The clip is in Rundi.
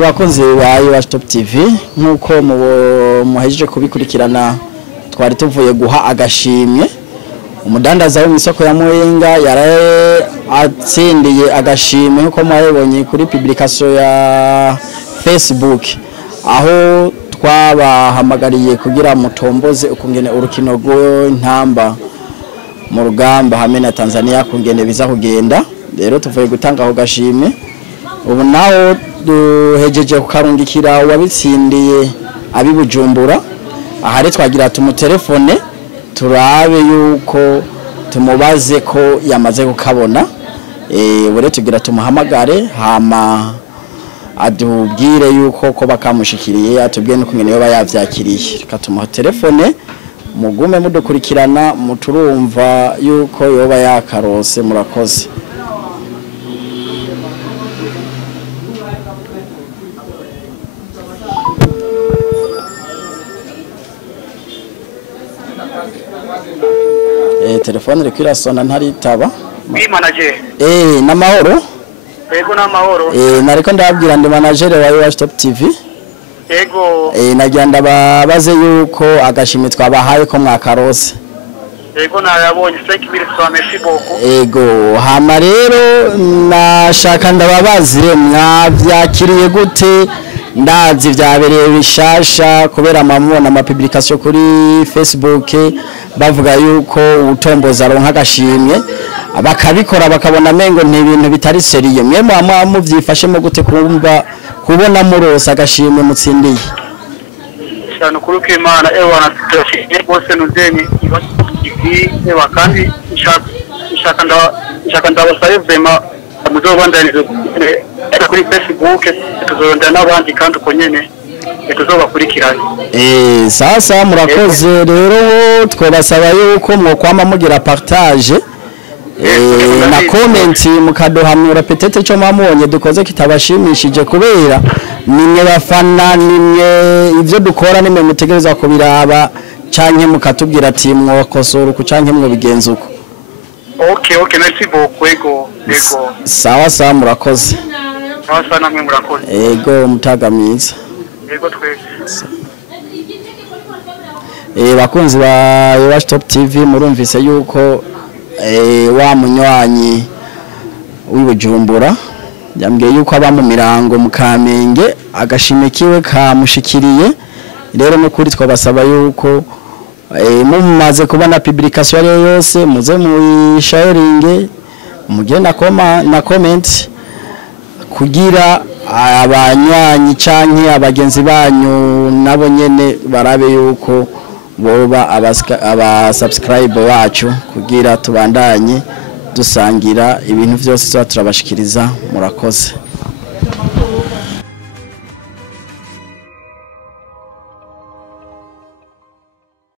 bakunzi ba Top TV nkuko muhejeje kubikurikirana twari tuvuye guha agashimye umudandaza wo mu isoko ya Muyenga yaraye atsindiye agashimye nkuko mwabonye kuri publication ya Facebook aho twabahamagariye kugira mutomboze ukungene urukino rw'intamba mu rugamba hamwe na Tanzania kungene biza kugenda rero tuvuye gutanga aho gashimye ubu naho duhejeje kukarungikira wabitsindiye abibujumbura ahari twagira tumutelefone turabe yuko tumubaze ko yamaze kukabona bure tugira tumuhamagare hama adubwire yuko ko bakamushikiriye atubwiye no kungene yoba yavyakiriye reka tumuha telefone mugume mudukurikirana muturumva yuko yoba yakarose murakoze telefone reko irasona ntaritaba manager namahoro yego namahoro nariko ndababwira ndi manager wa Top TV yego nagira ndababaze yuko agashimwe twabahaye ko mwakarose yego narabonye 5000 merci beaucoup yego hama rero nashaka ndababaze mwavyakiriye gute ndazi vyabereye bishasha kubera mamubona ama publication kuri Facebook bavuga yuko utomboza ronka agashimwe bakabikora bakabona mengo ni ibintu bitari seriye mwe muvyifashemo gute kubona murose agashimwe mutsindiye cyane kuri kw'Imana ewana turashimye bose nuzeni iba kandi ishaka ndabasaye vema muzobandanize kuri Facebook tuzorondana n'abandi kandi uko nyene tuzobakurikirana sasa murakoze rero twabasaba yuko mwokwama mugira partage na comment mukaduhamura petete cyo mamubonye dukoze kitabashimishije kubera nimwe bafana nimwe ivyo dukora nimwe mutegereza kubiraba canke mukatubwira ati mwokosora ku canke mwe bigenza uko okay merci beaucoup yego sawa murakoze sawa namwe murakoze yego mutaga mwiza yego twese bakunzi ba Top TV murumvise yuko wa munywanyi w'ibujumbura yambwiye yuko aba mu mirango mu Kamenge agashime kiwe kamushikiriye rero no kuri twabasaba yuko mumaze kubona publication yose muze mu sharing mugenda na comment kugira abanywanyi canke abagenzi banyu nabo nyene barabe yuko boba aba subscribe wacu kugira tubandanye dusangira ibintu byose turabashikiriza murakoze